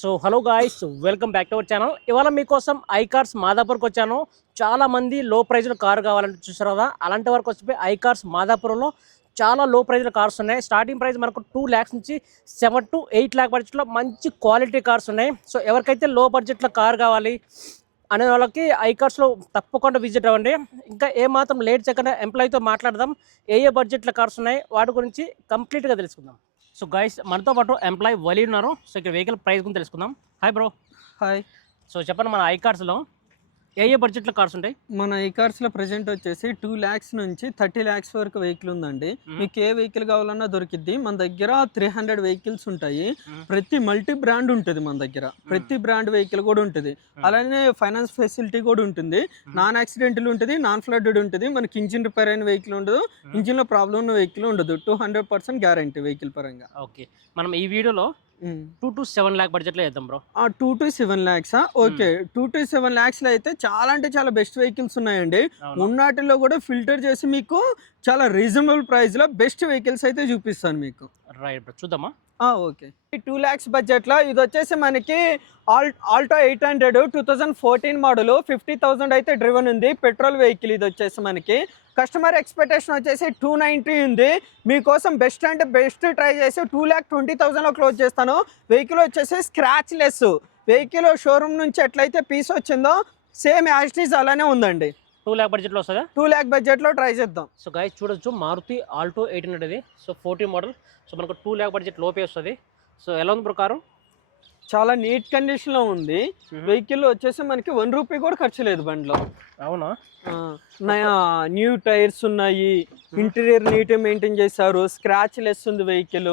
So hello guys, welcome back to our channel. ఇవాళ మీకోసం ఐకార్స్ మాదాపూర్కి వచ్చాను. చాలా మంది లో ప్రైజ్లో కారు కావాలంటే చూసారు కదా, అలాంటి వరకు వచ్చి ఐకార్స్ మాదాపూర్లో చాలా లో ప్రైజ్లో కార్స్ ఉన్నాయి. స్టార్టింగ్ ప్రైస్ మనకు 2 lakhs నుంచి 7 to 8 lakh బడ్జెట్లో మంచి క్వాలిటీ కార్స్ ఉన్నాయి. సో ఎవరికైతే లో బడ్జెట్లో కార్ కావాలి అనే వాళ్ళకి ఐకార్స్లో తప్పకుండా విజిట్ అవ్వండి. ఇంకా ఏమాత్రం లేట్ చేయకుండా ఎంప్లాయీతో మాట్లాడదాం. ఏ బడ్జెట్లో కార్స్ ఉన్నాయి వాటి గురించి కంప్లీట్గా తెలుసుకుందాం. సో గైస్, మనతో పాటు ఎంప్లాయీ వలి ఉన్నారు. సో ఇక్కడ వెహికల్ ప్రైస్ గురించి తెలుసుకుందాం. Hi bro. హాయ్. సో చెప్పండి, మన ఐకార్స్లో ఏ బడ్జెట్లో కార్స్ ఉంటాయి? మన ఐకార్స్లో ప్రజెంట్ వచ్చేసి 2 lakhs నుంచి 30 lakhs వరకు వెహికల్ ఉందండి. మీకు ఏ వెహికల్ కావాలన్నా దొరికిద్ది. మన దగ్గర 300 వెహికల్స్ ఉంటాయి. ప్రతి మల్టీ బ్రాండ్ ఉంటుంది మన దగ్గర. ప్రతి బ్రాండ్ వెహికల్ కూడా ఉంటుంది. అలానే ఫైనాన్స్ ఫెసిలిటీ కూడా ఉంటుంది. నాన్ యాక్సిడెంటల్ ఉంటుంది, నాన్ ఫ్లడ్డెడ్ ఉంటుంది. మనకి ఇంజిన్ రిపేర్ అయిన వెహికల్ ఉండదు, ఇంజిన్లో ప్రాబ్లం ఉన్న వెహికల్ ఉండదు. 200% గ్యారంటీ వెహికల్ పరంగా. ఓకే, మనం ఈ వీడియోలో 2 to 7 lakh బడ్జెట్లో వేద్దాం bro. 2 to 7 lakhs. Okay, 2 to 7 lakhs లో అయితే చాలా అంటే చాలా బెస్ట్ వెహికల్స్ ఉన్నాయండి. ఉన్నటిలో కూడా ఫిల్టర్ చేసి మీకు చాలా రీజనబుల్ ప్రైస్ లో బెస్ట్ వెహికల్స్ అయితే చూపిస్తాను మీకు. రైట్ బ్రో, చూద్దామా? ఓకే, 2 lakhs బడ్జెట్ లో ఇది వచ్చేసి మనకి ఆల్టో 800 2014 మోడల్, 50,000 అయితే డ్రివెన్ ఉంది. పెట్రోల్ వెహికల్ ఇది వచ్చేసి మనకి. కస్టమర్ ఎక్స్పెక్టేషన్ వచ్చేసి 290 ఉంది. మీకోసం బెస్ట్ అంటే బెస్ట్ ట్రై చేసి 2,20,000లో క్లోజ్ చేస్తాను. వెహికల్ వచ్చేసి స్క్రాచ్ లెస్ వెహికల్. షోరూమ్ నుంచి ఎట్లయితే పీస్ వచ్చిందో సేమ్ యాజ్ ఇట్ ఈజ్ అలానే ఉందండి. 2 lakh బడ్జెట్లో వస్తుందా? 2 lakh బడ్జెట్లో ట్రై చేద్దాం. సో గైస్ చూడొచ్చు, మారుతి ఆల్టో 800 ఇది. So 14 model. సో మనకు 2 lakh బడ్జెట్ లోపే వస్తుంది. సో ఎలా ఉంది బ్రో కారు? చాలా నీట్ కండిషన్లో ఉంది. వెహికల్ వచ్చేసి మనకి 1 రూపీ కూడా ఖర్చు లేదు బండిలో. అవునా? న్యూ టైర్స్ ఉన్నాయి. ఇంటీరియర్ నీట్ మెయింటైన్ చేశారు. స్క్రాచ్ లెస్ ఉంది వెహికల్.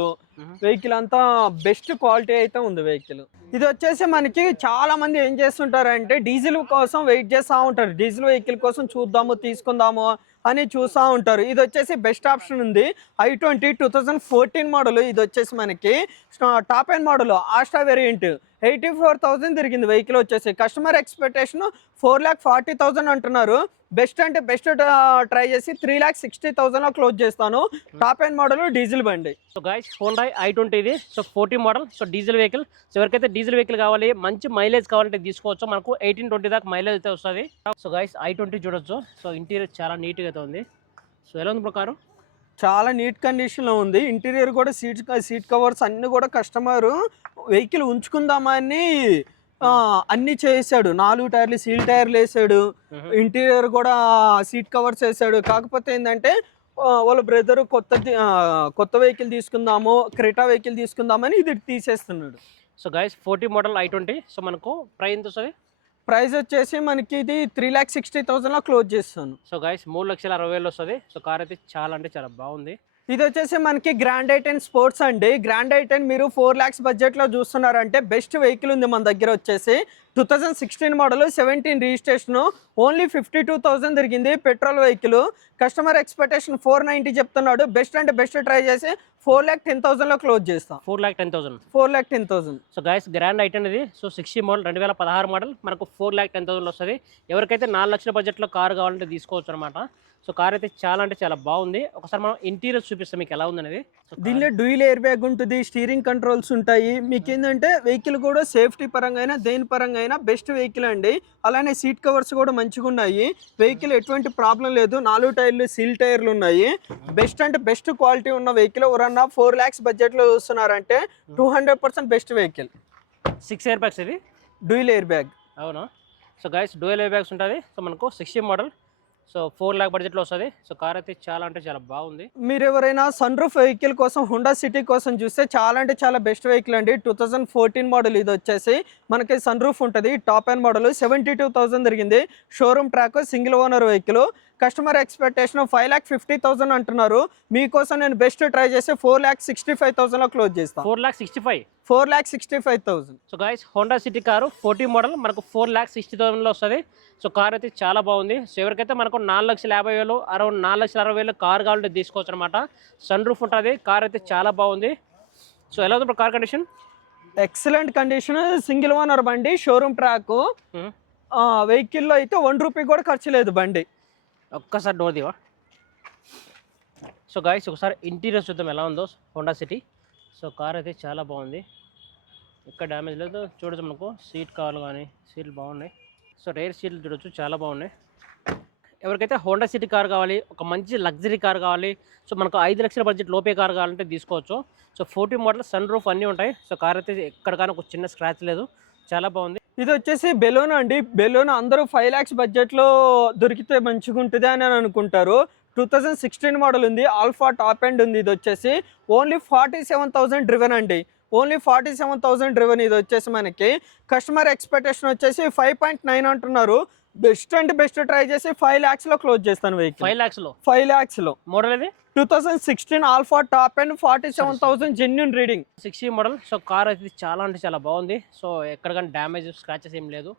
వెహికల్ అంతా బెస్ట్ క్వాలిటీ అయితే ఉంది వెహికల్. ఇది వచ్చేసి మనకి చాలా మంది ఏం చేస్తుంటారంటే డీజిల్ కోసం వెయిట్ చేస్తూ ఉంటారు. డీజిల్ వెహికల్ కోసం చూద్దాము తీసుకుందాము అని చూస్తూ ఉంటారు. ఇది వచ్చేసి బెస్ట్ ఆప్షన్ ఉంది. i20 2014 model. ఇది వచ్చేసి మనకి top end model, Asta variant. 84,000 తిరిగింది వెహికల్ వచ్చేసి. కస్టమర్ ఎక్స్పెక్టేషన్ 4,40,000 అంటున్నారు. బెస్ట్ అంటే బెస్ట్ ట్రై చేసి 3,60,000లో క్లోజ్ చేస్తాను. టాప్ ఎండ్ మోడల్, డీజిల్ బండి. సో గైస్, హోండా i20 ఇది. So 14 model. So diesel vehicle. So ఎవరికైతే డీజిల్ వెహికల్ కావాలి, మంచి మైలేజ్ కావాలంటే తీసుకోవచ్చు. మనకు 18-20 దాకా మైలేజ్ అయితే వస్తుంది. సో గైస్, i20 చూడొచ్చు. సో ఇంటీరియర్ చాలా నీట్గా అయితే ఉంది. సో ఎలా ఉంది ప్రకారం? చాలా నీట్ కండిషన్లో ఉంది. ఇంటీరియర్ కూడా సీట్ కవర్స్ అన్నీ కూడా కస్టమర్ వెహికల్ ఉంచుకుందామని అన్నీ చేసాడు. 4 టైర్లు సీల్ టైర్లు వేసాడు. ఇంటీరియర్ కూడా సీట్ కవర్స్ వేసాడు. కాకపోతే ఏంటంటే వాళ్ళ బ్రదర్ కొత్త వెహికల్ తీసుకుందాము, క్రెటా వెహికల్ తీసుకుందామని ఇది తీసేస్తున్నాడు. So guys, 14 model i20. So మనకు ప్రైస్ ఎంత వస్తుంది? ప్రైస్ వచ్చేసి మనకి ఇది 3,60,000లో క్లోజ్ చేస్తాను. సో గైస్, 3,60,000 వస్తుంది. సో కార్ అయితే చాలా అంటే చాలా బాగుంది. ఇది వచ్చేసి మనకి గ్రాండ్ i10 స్పోర్ట్స్ అండి. గ్రాండ్ i10 మీరు 4 lakhs బడ్జెట్లో చూస్తున్నారంటే బెస్ట్ వెహికల్ ఉంది మన దగ్గర. వచ్చేసి 2016 మోడల్, 17 రిజిస్ట్రేషన్, ఓన్లీ 52,000 తిరిగింది. Petrol vehicle. కస్టమర్ ఎక్స్పెక్టేషన్ 490 చెప్తున్నాడు. బెస్ట్ అంటే బెస్ట్ ట్రై చేసి 4,10,000లో క్లోజ్ చేస్తాం. 4,10,000. 4,10,000. సో గైస్, గ్రాండ్ i10 ఇది. So 60 model, 2016 model. మనకు 4,10,000 వస్తుంది. ఎవరికైతే 4 లక్షల బడ్జెట్లో కారు కావాలంటే తీసుకోవచ్చు అనమాట. సో కార్ అయితే చాలా అంటే చాలా బాగుంది. ఒకసారి మనం ఇంటీరియర్ చూపిస్తాం మీకు ఎలా ఉందనేది. దీనిలో డ్యూయల్ ఎయిర్ బ్యాగ్ ఉంటుంది, స్టీరింగ్ కంట్రోల్స్ ఉంటాయి. మీకు ఏంటంటే వెహికల్ కూడా సేఫ్టీ పరంగా అయినా దేని పరంగా అయినా బెస్ట్ వెహికల్ అండి. అలానే సీట్ కవర్స్ కూడా మంచిగా ఉన్నాయి. వెహికల్ ఎటువంటి ప్రాబ్లం లేదు. 4 టైర్లు సీల్ టైర్లు ఉన్నాయి. బెస్ట్ అంటే బెస్ట్ క్వాలిటీ ఉన్న వెహికల్. ఎవరన్నా 4 lakhs బడ్జెట్లో చూస్తున్నారంటే 200% బెస్ట్ వెహికల్. 6 ఎయిర్ బ్యాగ్స్ ఇది. Dual air bag. అవునా? So guys, dual air bags ఉంటుంది. సో మనకు 60 మోడల్. సో 4 lakh బడ్జెట్లో వస్తుంది. సో కార్ అయితే చాలా అంటే చాలా బాగుంది. మీరు ఎవరైనా సన్ రూఫ్ వెహికల్ కోసం హోండా సిటీ కోసం చూస్తే చాలా అంటే చాలా బెస్ట్ వెహికల్ అండి. 2014 మోడల్. ఇది వచ్చేసి మనకి సన్ రూఫ్ ఉంటుంది. టాప్ ఎండ్ మోడల్, 72,000 తిరిగింది. Showroom track, single owner vehicle. Customer expectation 5,50,000 అంటున్నారు. మీకోసం నేను బెస్ట్ ట్రై చేసి 4,65,000లో క్లోజ్ చేస్తాను. 4,65,000. 4,65,000. So guys, Honda city car 14 model మనకు 4,60,000లో వస్తుంది. సో కార్ అయితే చాలా బాగుంది. సో ఎవరికైతే మనకు 4,50,000, అరౌండ్ 4,60,000 కార్ కావాలంటే తీసుకోవచ్చు అనమాట. సన్ రూఫ్ ఉంటుంది. కార్ అయితే చాలా బాగుంది. సో ఎలా ఉంది car condition? Excellent condition. Single owner బండి, షోరూమ్ ట్రాక్. వెహికల్లో అయితే 1 రూపీ కూడా ఖర్చు లేదు బండి. ఒక్కసారి డోర్ దివా. సో గైస్, ఒకసారి ఇంటీరియర్ చూద్దాం ఎలా ఉందో హోండా సిటీ. సో కార్ అయితే చాలా బాగుంది. ఇక్కడ డ్యామేజ్ లేదు. చూడొచ్చు మనకు సీట్ కవర్లు కానీ సీట్లు బాగున్నాయి. సో రేర్ సీట్లు చూడొచ్చు చాలా బాగున్నాయి. ఎవరికైతే హోండా సిటీ కార్ కావాలి, ఒక మంచి లగ్జరీ కార్ కావాలి, సో మనకు 5 లక్షల బడ్జెట్ లోపే కార్ కావాలంటే తీసుకోవచ్చు. సో 14 మోడల్, సన్ రూఫ్ అన్నీ ఉంటాయి. సో కార్ అయితే ఎక్కడ కానీ ఒక చిన్న స్క్రాచ్ లేదు, చాలా బాగుంది. ఇది వచ్చేసి బెలూనా అండి. బెలూనా అందరూ 5 lakhs బడ్జెట్లో దొరికితే మంచిగా ఉంటుంది అని అనుకుంటారు. 2016 మోడల్ ఉంది, ఆల్ఫా టాప్ ఎండ్ ఉంది. ఇది వచ్చేసి ఓన్లీ 47,000 డ్రివెన్ అండి, ఓన్లీ 47,000 డ్రివెన్. ఇది వచ్చేసి మనకి కస్టమర్ ఎక్స్పెక్టేషన్ వచ్చేసి 5.9 అంటున్నారు. బెస్ట్ అంటే బెస్ట్ ట్రై చేసి 5 lakhsలో క్లోజ్ చేస్తాను వెహికల్. 5 lakhsలో మోడల్ ఇది 2016 alpha top and 47,000 genuine reading 60 model. So car అయితే చాలా అంటే చాలా బాగుంది. సో ఎక్కడ కానీ డ్యామేజ్ స్క్రాచెస్ ఏం లేదు.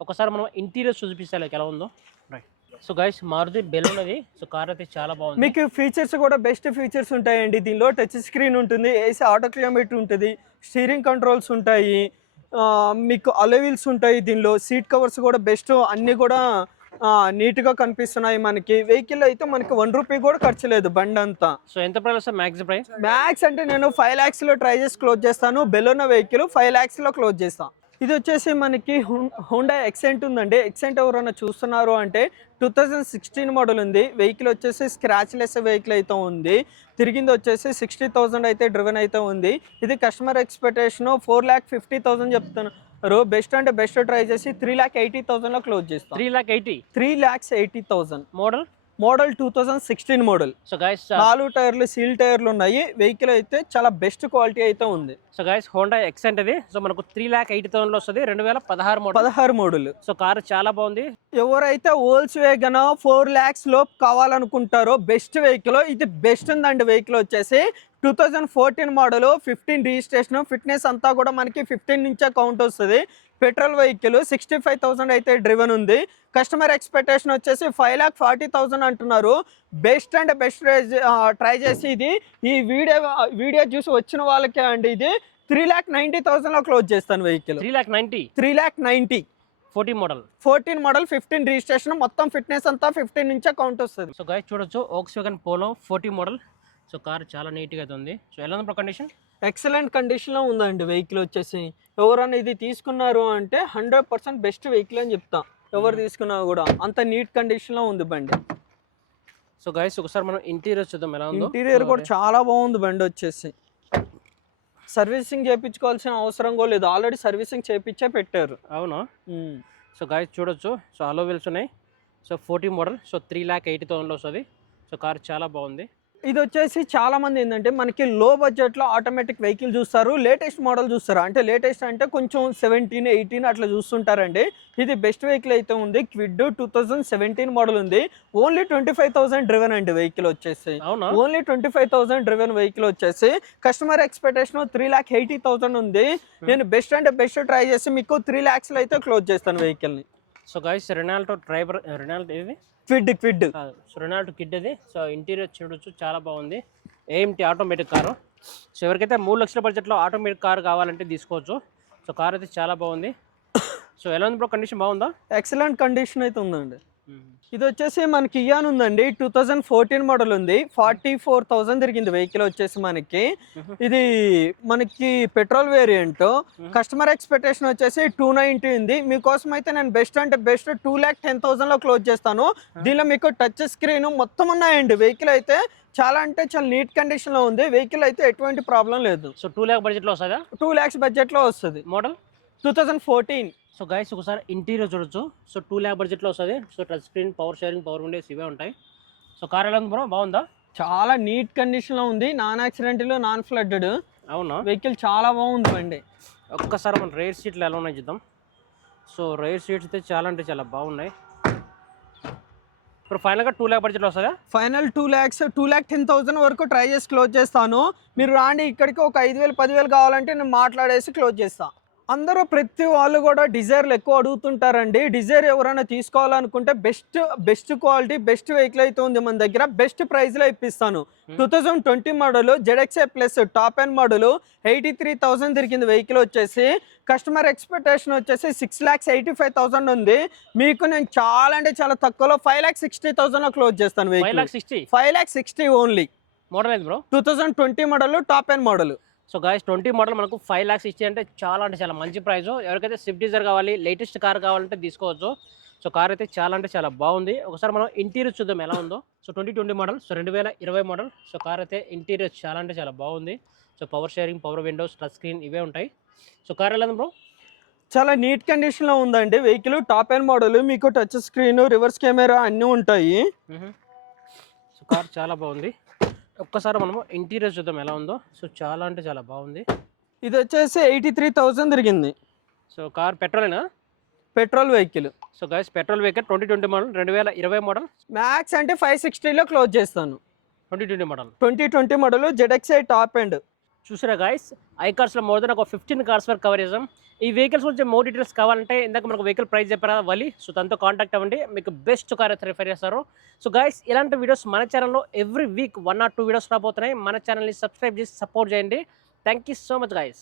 ఒకసారి మనం ఇంటీరియర్ చూపిస్తాను ఎలా ఉందో. Right. So guys Maruti Baleno అది. సో కార్ అయితే చాలా బాగుంది. మీకు ఫీచర్స్ కూడా బెస్ట్ ఫీచర్స్ ఉంటాయండి. దీనిలో టచ్ స్క్రీన్ ఉంటుంది, ఏసీ ఆటో క్లైమేట్ ఉంటుంది, స్టీరింగ్ కంట్రోల్స్ ఉంటాయి, మీకు అలవీల్స్ ఉంటాయి. దీనిలో సీట్ కవర్స్ కూడా బెస్ట్, అన్నీ కూడా నీట్గా కనిపిస్తున్నాయి. మనకి వెహికల్ అయితే మనకి 1 రూపీ కూడా ఖర్చు లేదు బండి అంతా. సో ఎంత ప్రైస్ మ్యాక్స్ మ్యాక్స్ అంటే నేను 5 lakhsలో ట్రై చేసి క్లోజ్ చేస్తాను. బెలోనా వెహికల్ 5 lakhsలో క్లోజ్ చేస్తాను. ఇది వచ్చేసి మనకి హోండా ఎక్సెంట్ ఉందండి. ఎక్సెంట్ ఎవరైనా చూస్తున్నారు అంటే 2016 మోడల్ ఉంది. వెహికల్ వచ్చేసి స్క్రాచ్ లెస్ వెహికల్ అయితే ఉంది. తిరిగింది వచ్చేసి 60,000 అయితే డ్రివెన్ అయితే ఉంది. ఇది కస్టమర్ ఎక్స్పెక్టేషన్ 4,50,000 చెప్తాను. బెస్ట్ అంటే బెస్ట్ ట్రై చేసి 3,80,000లో క్లోజ్ చేస్తాం. 3,80,000 మోడల్ 2016 మోడల్. సో గైస్ 4 టైర్లు సీల్ టైర్లు ఉన్నాయి. వెహికల్ అయితే చాలా బెస్ట్ క్వాలిటీ అయితే ఉంది. సో గైస్ హోండా ఎక్సెంట్ ఇది. సో మనకు 3,80,000లో వస్తుంది. 2016 మోడల్. సో కార్ చాలా బాగుంది. ఎవరైతే వోల్స్ వేగన్ 4 lakhs లోపు కావాలనుకుంటారో బెస్ట్ వెహికల్ ఇది. బెస్ట్ ఉందండి వెహికల్ వచ్చేసి 2014 మోడల్, 15 రిజిస్ట్రేషన్, ఫిట్నెస్ అంతా కూడా మనకి 15 నుంచే కౌంట్ వస్తుంది. పెట్రోల్ వెహికల్ 65,000 అయితే డ్రివెన్ ఉంది. కస్టమర్ ఎక్స్పెక్టేషన్ వచ్చేసి 5,40,000 అంటున్నారు. బెస్ట్ అండ్ బెస్ట్ ట్రై చేసి ఇది ఈ వీడియో చూసి వచ్చిన వాళ్ళకే అండి ఇది 3,90,000లో క్లోజ్ చేస్తాను వెహికల్. 3,90,000 14 మోడల్ 15 రిజిస్ట్రేషన్, మొత్తం ఫిట్నెస్ అంతా 15 నుంచే కౌంట్ వస్తుంది. సో గైస్ చూడొచ్చు Volkswagen Polo 40 model. So car చాలా నీట్గా అయితే ఉంది. సో ఎలా ఉంది కండిషన్? ఎక్సలెంట్ కండిషన్లో ఉందండి వెహికల్ వచ్చేసి. ఎవరైనా ఇది తీసుకున్నారు అంటే 100% బెస్ట్ వెహికల్ అని చెప్తాం. ఎవరు తీసుకున్నా కూడా అంత నీట్ కండిషన్లో ఉంది బండి. సో గైస్ ఒకసారి మనం ఇంటీరియర్ చూద్దాం ఎలా ఉందో. ఇంటీరియర్ కూడా చాలా బాగుంది బండి వచ్చేసి. సర్వీసింగ్ చేయించుకోవాల్సిన అవసరం కూడా లేదు, ఆల్రెడీ సర్వీసింగ్ చేయించే పెట్టారు. అవునా? సో గైస్ చూడొచ్చు. సో అలో వీల్స్ ఉన్నాయి. So 40 model. సో 3,80,000లో వస్తుంది. సో కార్ చాలా బాగుంది. ఇది వచ్చేసి చాలా మంది ఏంటంటే మనకి లో బడ్జెట్లో ఆటోమేటిక్ వెహికల్ చూస్తారు, లేటెస్ట్ మోడల్ చూస్తారు. అంటే లేటెస్ట్ అంటే కొంచెం 17, 18 అట్లా చూస్తుంటారండి. ఇది బెస్ట్ వెహికల్ అయితే ఉంది. క్విడ్ 2017 మోడల్ ఉంది. ఓన్లీ 25,000 డ్రివెన్ అండి వెహికల్ వచ్చేసి. ఓన్లీ 25,000 డ్రివెన్ వెహికల్ వచ్చేసి కస్టమర్ ఎక్స్పెక్టేషన్ 3,80,000 ఉంది. నేను బెస్ట్ అంటే బెస్ట్ ట్రై చేసి మీకు 3 lakhsలో అయితే క్లోజ్ చేస్తాను వెహికల్ని. సో గైస్ రెనాల్టో ఏది క్విడ్ సో రెనాల్టో కిడ్ ఇది. సో ఇంటీరియర్ చూడొచ్చు చాలా బాగుంది. AMT automatic car. సో ఎవరికైతే 3 లక్షల బడ్జెట్లో ఆటోమేటిక్ కార్ కావాలంటే తీసుకోవచ్చు. సో కార్ అయితే చాలా బాగుంది. సో ఎలా ఉంది బ్రో కండిషన్? బాగుందా? ఎక్సలెంట్ కండిషన్ అయితే ఉందండి. ఇది వచ్చేసి మనకి ఇయాన్ ఉందండి. 2014 మోడల్ ఉంది. 44,000 తిరిగింది వెహికల్ వచ్చేసి మనకి. ఇది మనకి పెట్రోల్ వేరియంట్. కస్టమర్ ఎక్స్పెక్టేషన్ వచ్చేసి 290 ఉంది. మీకోసం అయితే నేను బెస్ట్ అంటే బెస్ట్ 2,10,000లో క్లోజ్ చేస్తాను. దీనిలో మీకు టచ్ స్క్రీన్ మొత్తం ఉన్నాయండి. వెహికల్ అయితే చాలా అంటే చాలా నీట్ కండిషన్లో ఉంది. వెహికల్ అయితే ఎటువంటి ప్రాబ్లం లేదు. సో 2 lakh బడ్జెట్లో వస్తుందా? 2 lakhs బడ్జెట్లో వస్తుంది. మోడల్ 2014. సో గైస్ ఒకసారి ఇంటీరియర్ చూడొచ్చు. సో 2 lakh బడ్జెట్లో వస్తుంది. So touch screen, power sharing, power Windows ఇవే ఉంటాయి. సో కార్ ఎలా ఉంది బ్రో? బాగుందా? చాలా నీట్ కండిషన్లో ఉంది. Non accidental, non flooded. అవునా? వెహికల్ చాలా బాగుంది బండి. ఒక్కసారి మన రైర్ సీట్లు ఎలా ఉన్నాయి చూద్దాం. సో రైర్ సీట్స్ అయితే చాలా అంటే చాలా బాగున్నాయి. ఇప్పుడు ఫైనల్గా 2 lakh బడ్జెట్లో వస్తుందా? ఫైనల్ 2 lakhs, 2,10,000 వరకు ట్రై చేసి క్లోజ్ చేస్తాను. మీరు రాండి ఇక్కడికి. ఒక 5,000, 10,000 కావాలంటే నేను మాట్లాడేసి క్లోజ్ చేస్తాను. అందరూ ప్రతి వాళ్ళు కూడా డిజైర్లు ఎక్కువ అడుగుతుంటారండి. డిజైర్ ఎవరైనా తీసుకోవాలనుకుంటే బెస్ట్ క్వాలిటీ బెస్ట్ వెహికల్ అయితే ఉంది మన దగ్గర. బెస్ట్ ప్రైస్లో ఇప్పిస్తాను. 2020 model ZXA plus top end model 83,000 తిరిగింది వెహికల్ వచ్చేసి. కస్టమర్ ఎక్స్పెక్టేషన్ వచ్చేసి 6,85,000 ఉంది. మీకు నేను చాలా అంటే చాలా తక్కువలో 5,60,000లో క్లోజ్ చేస్తాను వెహికల్. 5,60,000 ఓన్లీ. మోడల్ ఏది bro? 2020 model top end model. So guys 20 model మనకు 5 lakhs ఇచ్చి అంటే చాలా మంచి ప్రైస్. ఎవరికైతే స్విఫ్ట్ డిజైర్ కావాలి, లేటెస్ట్ కార్ కావాలంటే తీసుకోవచ్చు. సో కార్ అయితే చాలా బాగుంది. ఒకసారి మనం ఇంటీరియర్ చూద్దాం ఎలా ఉందో. So 2020 model, so 2020 model. So car అయితే ఇంటీరియర్ చాలా బాగుంది. So power sharing, power Windows, touch screen ఇవే ఉంటాయి. సో కార్ ఎలా ఉంది బ్రో? చాలా నీట్ కండిషన్లో ఉందండి వెహికల్. టాప్ అండ్ మోడల్, మీకు టచ్ స్క్రీన్, రివర్స్ కెమెరా అన్నీ ఉంటాయి. సో కార్ చాలా బాగుంది. ఒక్కసారి మనము ఇంటీరియర్ చూద్దాం ఎలా ఉందో. సో చాలా బాగుంది. ఇది వచ్చేసి 83,000 తిరిగింది. సో కార్ పెట్రోలేనా? Petrol vehicle. So guys petrol vehicle 2020 model, 2020 model. Max అంటే 560లో క్లోజ్ చేస్తాను. 2020 model. 2020 model ZXi top end. చూసారా గైస్, ఐకార్స్లో మోర్ దెన్ ఒక 15 కార్స్ వరకు కవర్ చేసాం. ఈ వెహికల్స్ గురించి మోర్ డీటెయిల్స్ కావాలంటే ఇందాక మనకు వెహికల్ ప్రైస్ చెప్పారా వలి. సో తనతో కాంటాక్ట్ అవ్వండి, మీకు బెస్ట్ కార్ అయితే రిఫర్ చేస్తారు. సో గైస్ ఇలాంటి వీడియోస్ మన ఛానల్లో ఎవ్రీ వీక్ 1 or 2 వీడియోస్ రాబోతున్నాయి. మన ఛానల్ని సబ్స్క్రైబ్ చేసి సపోర్ట్ చేయండి. Thank you so much guys.